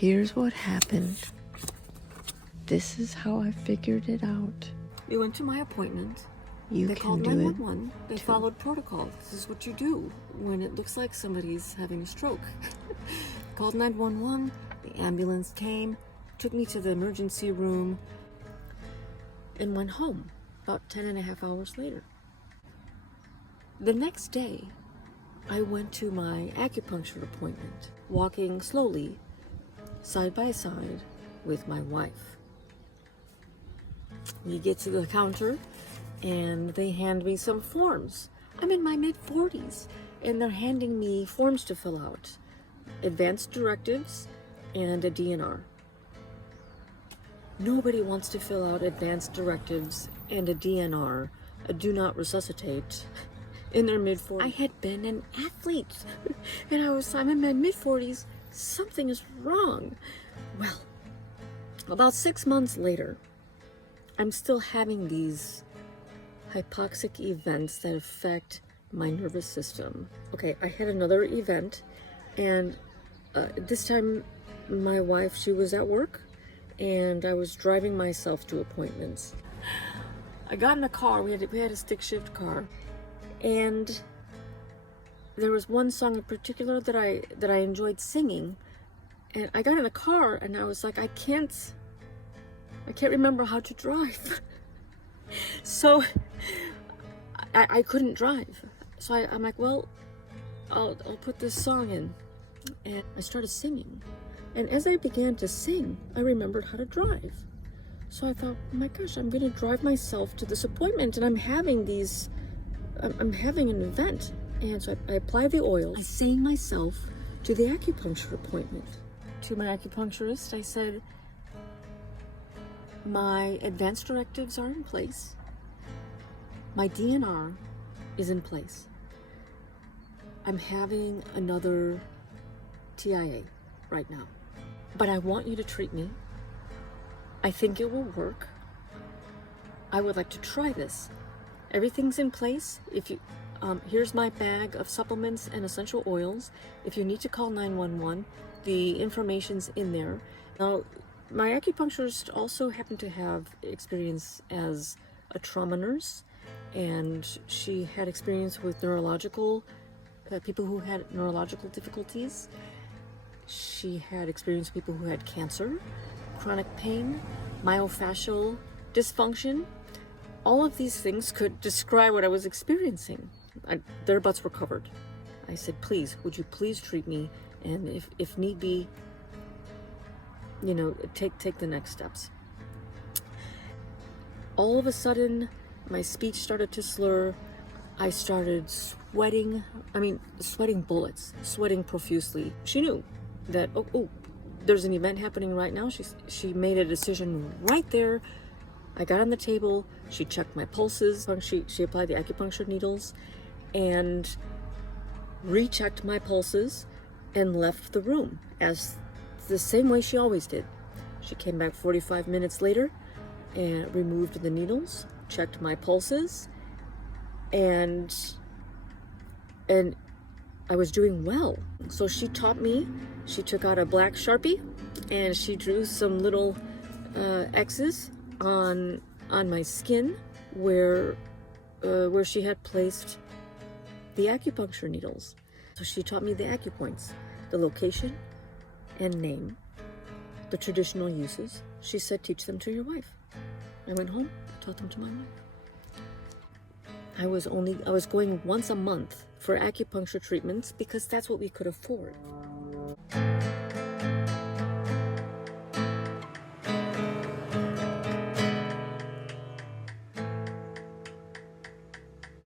Here's what happened. This is how I figured it out. We went to my appointment. You They can called do 911. They too. followed protocol. This is what you do when it looks like somebody's having a stroke. Called 911. The ambulance came, took me to the emergency room, and went home about 10.5 hours later. The next day, I went to my acupuncture appointment, walking slowly, side by side, with my wife. We get to the counter, and they hand me some forms. I'm in my mid-40s, and they're handing me forms to fill out. Advanced directives and a DNR. Nobody wants to fill out advanced directives and a DNR, a do not resuscitate, in their mid-40s. I had been an athlete, and I'm in my mid-40s. Something is wrong. Well, about 6 months later, I'm still having these hypoxic events that affect my nervous system. Okay, I had another event, and this time my wife, she was at work, and I was driving myself to appointments. I got in the car. We had a stick shift car, and there was one song in particular that I enjoyed singing, and I got in the car and I was like, I can't remember how to drive. So I couldn't drive. So I'm like, well, I'll put this song in, and I started singing. And as I began to sing, I remembered how to drive. So I thought, oh my gosh, I'm going to drive myself to this appointment, and I'm having an event. And so I applied the oil. I sang myself to the acupuncture appointment. To my acupuncturist, I said, my advanced directives are in place. My DNR is in place. I'm having another TIA right now. But I want you to treat me. I think it will work. I would like to try this. Everything's in place. Here's my bag of supplements and essential oils. If you need to call 911, the information's in there. Now, my acupuncturist also happened to have experience as a trauma nurse, and she had experience with people who had neurological difficulties. She had experience with people who had cancer, chronic pain, myofascial dysfunction. All of these things could describe what I was experiencing. Their butts were covered. I said, please, would you please treat me? And if need be, take the next steps. All of a sudden, my speech started to slur. I started sweating bullets, sweating profusely. She knew that, oh, there's an event happening right now. She made a decision right there. I got on the table. She checked my pulses. She applied the acupuncture needles and rechecked my pulses and left the room as the same way she always did. She came back 45 minutes later and removed the needles, checked my pulses, and I was doing well. So she taught me. She took out a black Sharpie and she drew some little X's on my skin where she had placed the acupuncture needles. So she taught me the acupoints, the location and name, the traditional uses. She said, teach them to your wife. I went home, taught them to my wife. I was going once a month for acupuncture treatments because that's what we could afford.